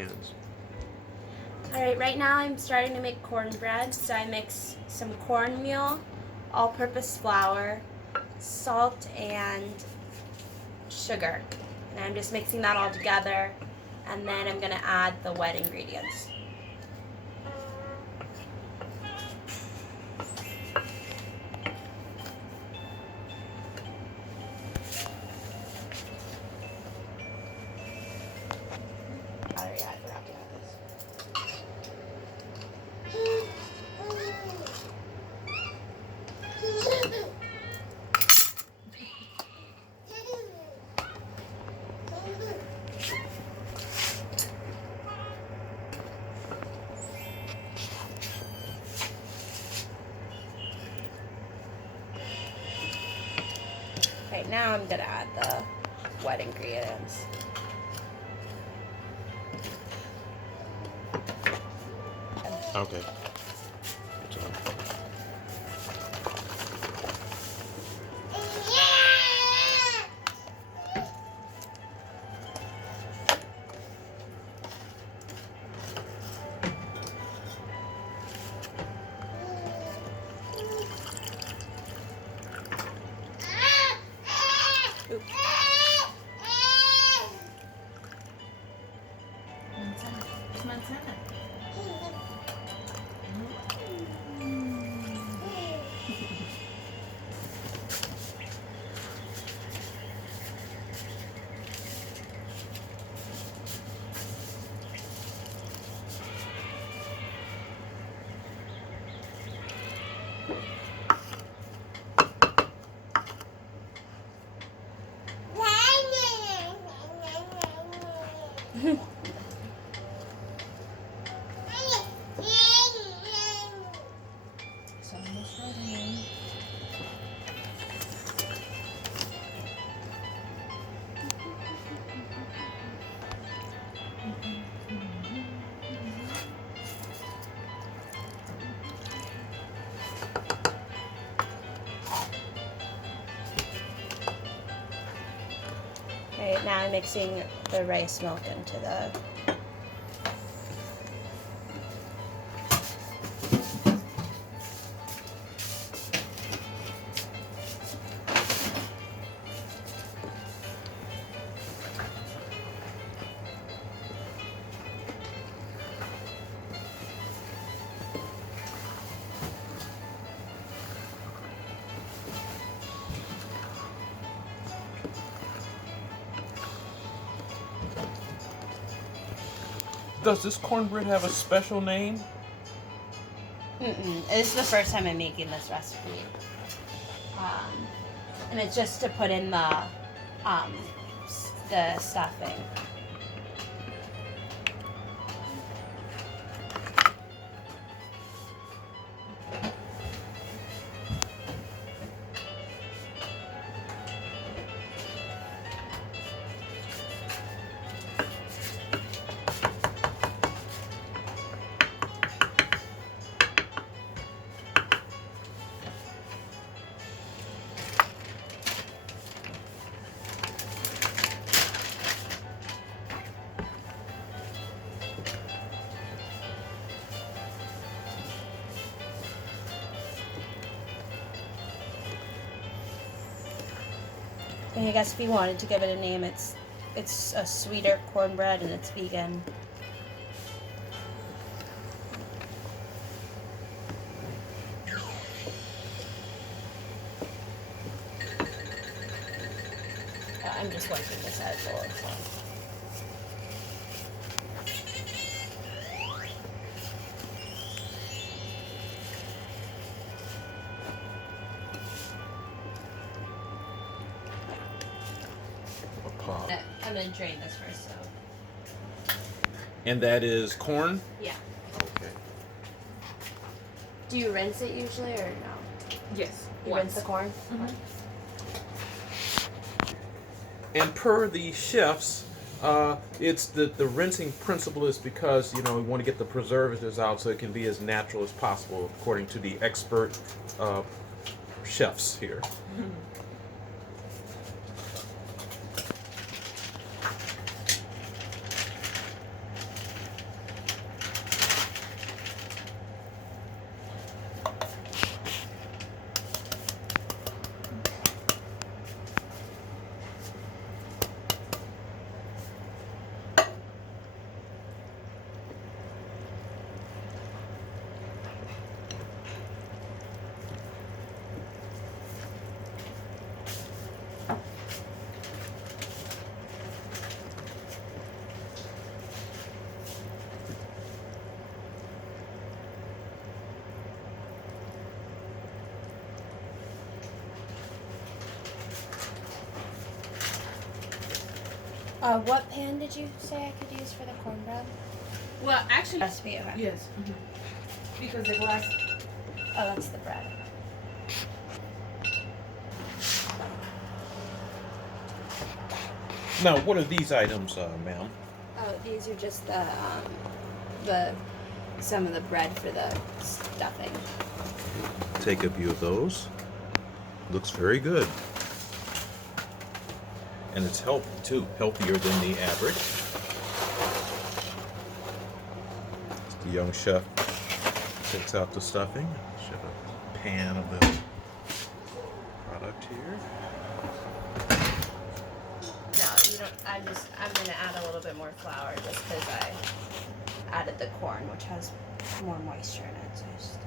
hands. Alright, right now I'm starting to make cornbread. So I mix some cornmeal, all-purpose flour, salt, and sugar. And I'm just mixing that all together. And then I'm going to add the wet ingredients. Oh yeah, I forgot to add this. Right now I'm gonna add the wet ingredients. Okay. So, Oops. It's almost ready. Right now I'm mixing the rice milk into the does this cornbread have a special name? This is the first time I'm making this recipe. And it's just to put in the stuffing. And I guess if you wanted to give it a name, it's a sweeter cornbread and it's vegan. I'm just wiping this out full of salt. I'm gonna drain this first, so. And that is corn? Yeah. Okay. Do you rinse it usually or no? Yes. You rinse the corn? Mhm. And per the chefs, it's the rinsing principle is because, you know, we want to get the preservatives out so it can be as natural as possible, according to the expert chefs here. What pan did you say I could use for the cornbread? Well, actually, Recipe, okay. yes. Because the glass. Oh, that's the bread. Now, what are these items, ma'am? Oh, these are just some of the bread for the stuffing. Take a view of those. Looks very good. And it's healthy too, healthier than the average. The young chef takes out the stuffing. Should have a pan of the product here. No, you don't. I'm gonna add a little bit more flour just because I added the corn, which has more moisture in it. So just...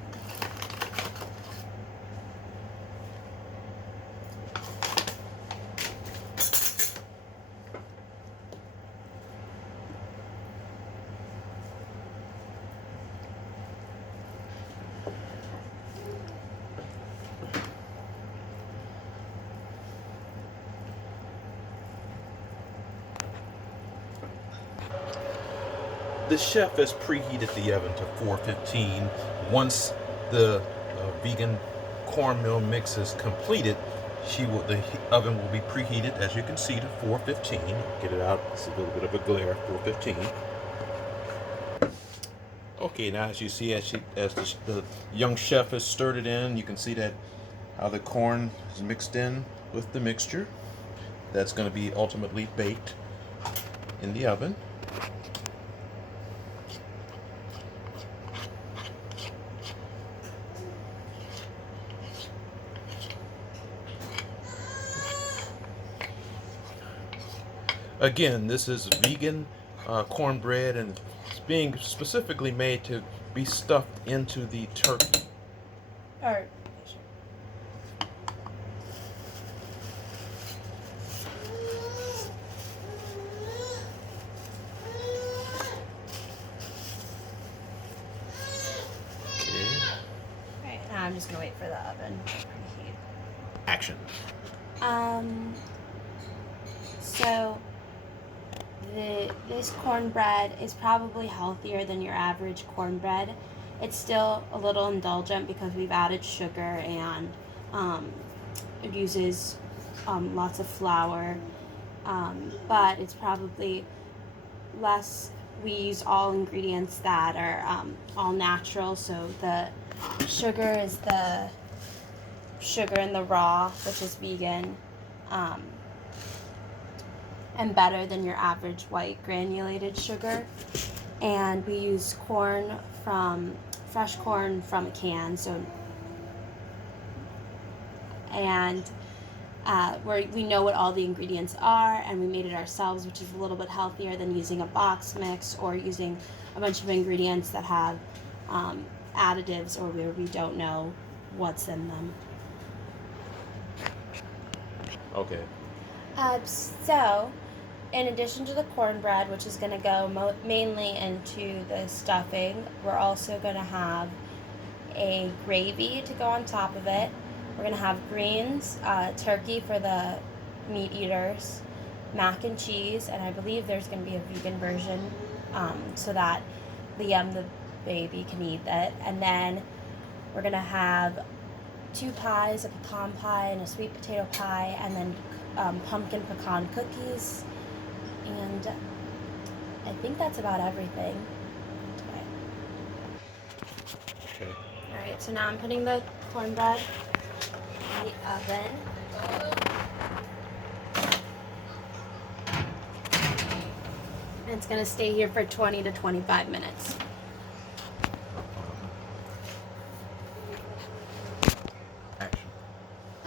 The chef has preheated the oven to 415. Once the vegan cornmeal mix is completed, the oven will be preheated, as you can see, to 415. Get it out. It's a little bit of a glare. 415. Okay, now as you see, as the young chef has stirred it in, you can see that how the corn is mixed in with the mixture. That's going to be ultimately baked in the oven. Again, this is vegan cornbread, and it's being specifically made to be stuffed into the turkey. Or Okay. right now, I'm just gonna wait for the oven to preheat. Action. So this cornbread is probably healthier than your average cornbread. It's still a little indulgent because we've added sugar and it uses lots of flour, but it's probably less. We use all ingredients that are all natural, so the sugar is the sugar in the raw, which is vegan, and better than your average white granulated sugar. And we use fresh corn from a can, we know what all the ingredients are, and we made it ourselves, which is a little bit healthier than using a box mix or using a bunch of ingredients that have additives or where we don't know what's in them. Okay. So, in addition to the cornbread, which is going to go mainly into the stuffing, we're also going to have a gravy to go on top of it. We're going to have greens, turkey for the meat eaters, mac and cheese, and I believe there's going to be a vegan version so that the baby can eat it. And then we're going to have 2 pies, a pecan pie and a sweet potato pie, and then pumpkin pecan cookies. And I think that's about everything. Okay. Alright, so now I'm putting the cornbread in the oven. And it's going to stay here for 20 to 25 minutes. Action.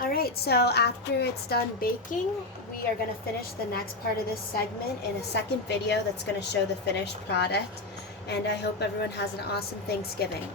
Alright, so after it's done baking, we are going to finish the next part of this segment in a second video that's going to show the finished product. And I hope everyone has an awesome Thanksgiving.